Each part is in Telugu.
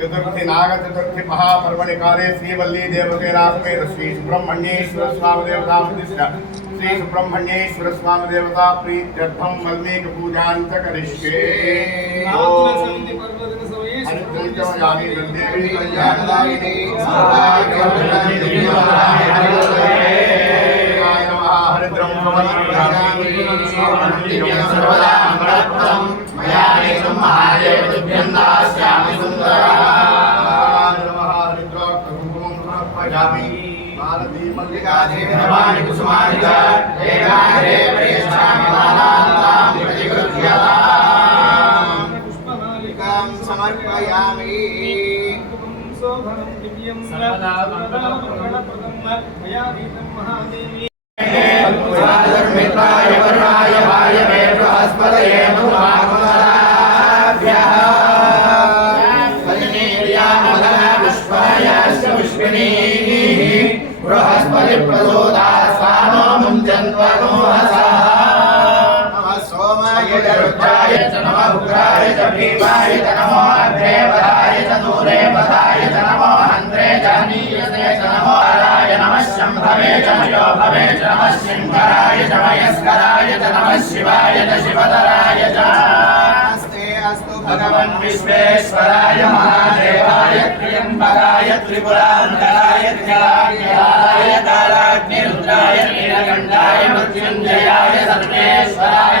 चतुर्थी नाग चतुर्थी महापर्वण काले श्रीवल्ली देवकेरास्मे श्री सुब्रह्मण्येश्वर स्वामी देवता श्री सुब्रह्मण्येश्वर स्वामी देवता प्रीत्यर्थम वल्मीक पूजा च करिष्ये हरिद्रं सर्वदा महादेव दुर्भ्यन्ता देवानि कुसुमानि च एकाग्रे प्रेष्ठामि मालान्तां प्रतिगृह्यताम् पुष्पमालिकां समर्पयामि शोभनं दिव्यं सर्वदा मङ्गलप्रदं मया गीतं महादेवी धर्मिताय वर्णाय वायवे बृहस्पतये नुमाकुमराभ्यः पुष्पायाश्च पुष्पिणी చ మయో భవే చ నమః శంకరాయ చ మయస్కరాయ చ నమః శివాయ చ శివధరాయ చ అస్తే అస్తు భగవన్ విశ్వేశ్వరాయ మహాదేవాయ త్ర్యంబకాయ త్రిపురాంతరాయ త్రిలాగ్యాయ కాలాగ్నిరుద్రాయ నీలకంఠాయ మృత్యుంజయాయ సర్వేశ్వరాయ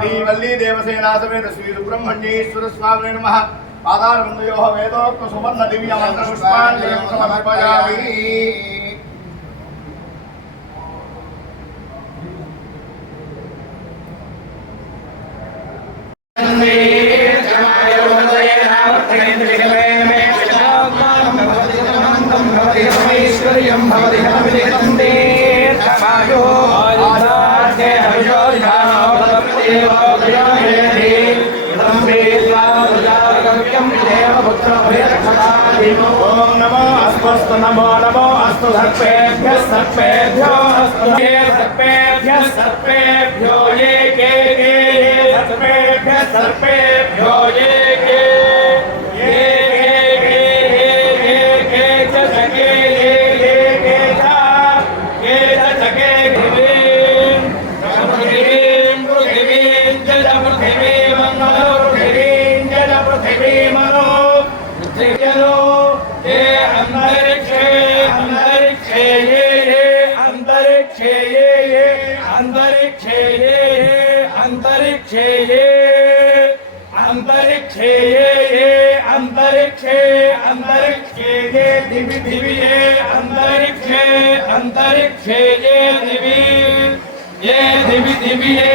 శ్రీవల్లీ దేవసేనా సమేత శ్రీ సుబ్రహ్మణ్యేశ్వర స్వామి నమ పాదారవిందయో వేదోక్త సువర్ణ దివ్య మంత్ర పుష్పాంజలిం సమర్పయామి ఓం నమో అస్మస్తు నమో నమో అస్తు సర్పేభ్య సర్పేభ్యో అస్తు ఏ సర్పేభ్య సర్పేభ్యో ఏ కే కే ఏ సర్పేభ్య సర్పేభ్యో ఏ అంతరిక్షే ఏ ఏ అంతరిక్షే అంతరిక్షే ఏ దివి దివి ఏ అంతరిక్షే అంతరిక్షే ఏ దివి ఏ దివి దివి ఏ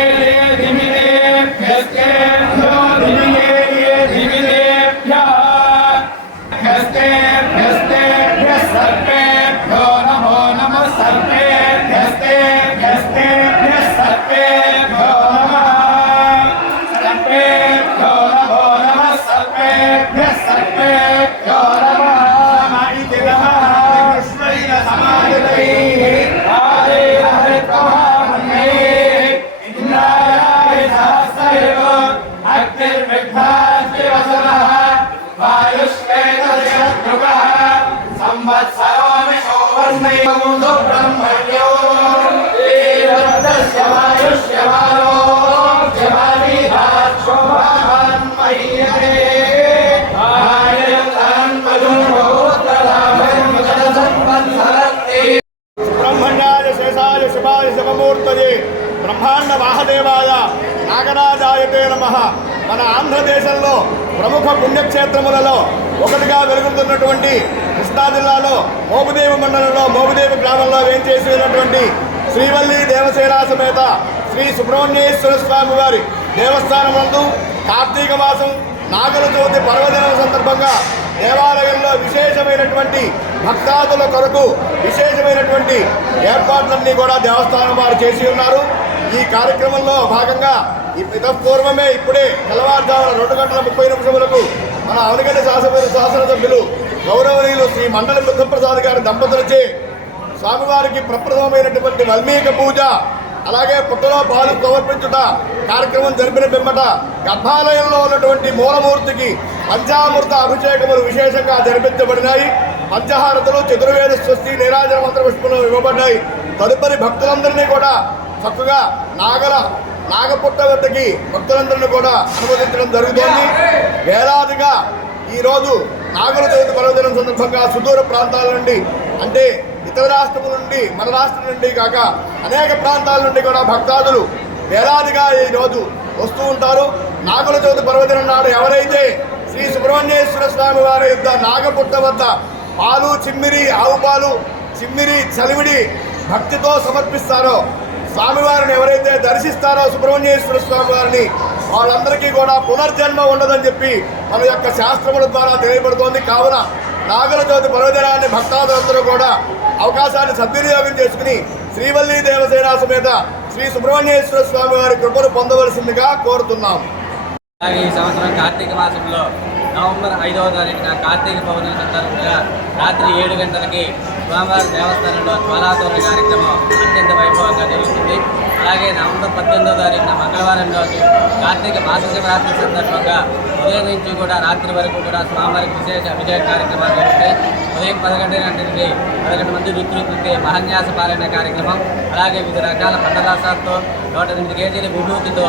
శివమూర్తయే బ్రహ్మాండ వాహదేవాయ నాగరాజాయతే నమ మన ఆంధ్రదేశంలో ప్రముఖ పుణ్యక్షేత్రములలో ఒకటిగా వెలుగుతున్నటువంటి కృష్ణా జిల్లాలో మోపుదేవి మండలంలో మోపుదేవి గ్రామంలో వేంచేసినటువంటి శ్రీవల్లి దేవసేన సమేత శ్రీ సుబ్రహ్మణ్యేశ్వర స్వామి వారి దేవస్థానం నందు కార్తీక మాసం నాగల చవితి పర్వదినం సందర్భంగా దేవాలయంలో విశేషమైనటువంటి భక్తాదుల కొరకు విశేషమైనటువంటి ఏర్పాట్లన్నీ కూడా దేవస్థానం వారు చేసి ఉన్నారు. ఈ కార్యక్రమంలో భాగంగా ఇత పూర్వమే ఇప్పుడే తెల్లవారుజామున రెండు గంటల ముప్పై నిమిషములకు మన అవనగడ్డ శాసన శాసనసభ్యులు గౌరవనీయులు శ్రీ మండల బుద్ధప్రసాద్ గారి దంపతులచే స్వామివారికి ప్రప్రథమైనటువంటి వల్మీక పూజ అలాగే పుట్టలో పాలు సమర్పించుట కార్యక్రమం జరిపిన పిమ్మట గర్భాలయంలో ఉన్నటువంటి మూలమూర్తికి పంచామృత అభిషేకములు విశేషంగా జరిపించబడినాయి. పంచహారతులు చతుర్వేద స్వస్తి నీరాజన మంత్ర పుష్పములు ఇవ్వబడ్డాయి తదుపరి భక్తులందరినీ కూడా చక్కగా నాగల నాగపుట్ట వద్దకి భక్తులందరినీ కూడా అనుమతించడం జరుగుతోంది. వేలాదిగా ఈరోజు నాగుల చవితి పర్వదినం సందర్భంగా సుదూర ప్రాంతాల నుండి అంటే ఇతర రాష్ట్రముల నుండి మన రాష్ట్రం నుండి కాక అనేక ప్రాంతాల నుండి కూడా భక్తాదులు వేలాదిగా ఈ రోజు వస్తూ ఉంటారు. నాగుల చవితి పర్వదినం నాడు ఎవరైతే శ్రీ సుబ్రహ్మణ్యేశ్వర స్వామి వారి యొక్క నాగపుట్ట వద్ద పాలు చిమ్మిరి ఆవు పాలు చిమ్మిరి చలివిడి భక్తితో సమర్పిస్తారో స్వామివారిని ఎవరైతే దర్శిస్తారో సుబ్రహ్మణ్యేశ్వర స్వామి వారిని వాళ్ళందరికీ కూడా పునర్జన్మ ఉండదని చెప్పి మన యొక్క శాస్త్రముల ద్వారా తెలియబడుతోంది కావున నాగల చవితి పర్వదినాన్ని భక్తాదులందరూ కూడా అవకాశాన్ని సద్వినియోగం చేసుకుని శ్రీవల్లి దేవసేన సమేత శ్రీ సుబ్రహ్మణ్యేశ్వర స్వామి వారి కృపను పొందవలసిందిగా కోరుతున్నాం. అలాగే ఈ సంవత్సరం కార్తీక మాసంలో నవంబర్ ఐదవ తారీఖున కార్తీక పౌర్ణమి సందర్భంగా రాత్రి ఏడు గంటలకి స్వామివారి దేవస్థానంలో జ్వాలాతోరణ కార్యక్రమం అత్యంత వైభవంగా జరుగుతుంది. అలాగే నవంబర్ పద్దెనిమిదో తారీఖున మంగళవారం రోజు కార్తీక మాస శివరాత్రి సందర్భంగా ఉదయం నుంచి కూడా రాత్రి వరకు కూడా స్వామివారికి విశేష అభిజయ కార్యక్రమాలు జరుగుతాయి. ఉదయం పదకొండు గంటలకి పదకొండు మంది రుద్రుతుంటే మహాన్యాస పాలన కార్యక్రమం. అలాగే వివిధ రకాల పండరాసాలతో నూట ఎనిమిది కేజీల విభూతితో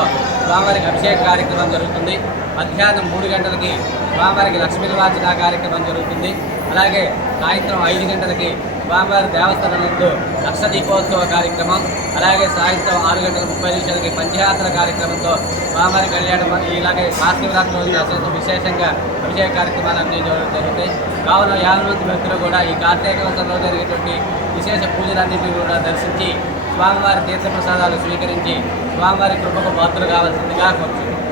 స్వామివారికి అభిషేక కార్యక్రమం జరుగుతుంది. మధ్యాహ్నం మూడు గంటలకి స్వామివారికి లక్ష్మీ వాచన కార్యక్రమం జరుగుతుంది. అలాగే సాయంత్రం ఐదు గంటలకి స్వామివారి దేవస్థానం లక్ష దీపోత్సవ కార్యక్రమం అలాగే సాయంత్రం ఆరు గంటల ముప్పై నిమిషాలకి పంచయాత్ర కార్యక్రమంతో స్వామివారి కళ్యాణం ఇలాగే మహాశివరాత్రి రోజున విశేషంగా అభిషేక కార్యక్రమాలు అన్ని జరుగుతాయి. కావున యాభై మంది భక్తులు కూడా ఈ కార్తీక జరిగేటువంటి విశేష పూజలన్నింటినీ కూడా దర్శించి స్వామివారి తీర్థప్రసాదాలు స్వీకరించి స్వామివారి కృపకు పాత్రలు కావాల్సిందిగా కోరుతున్నాను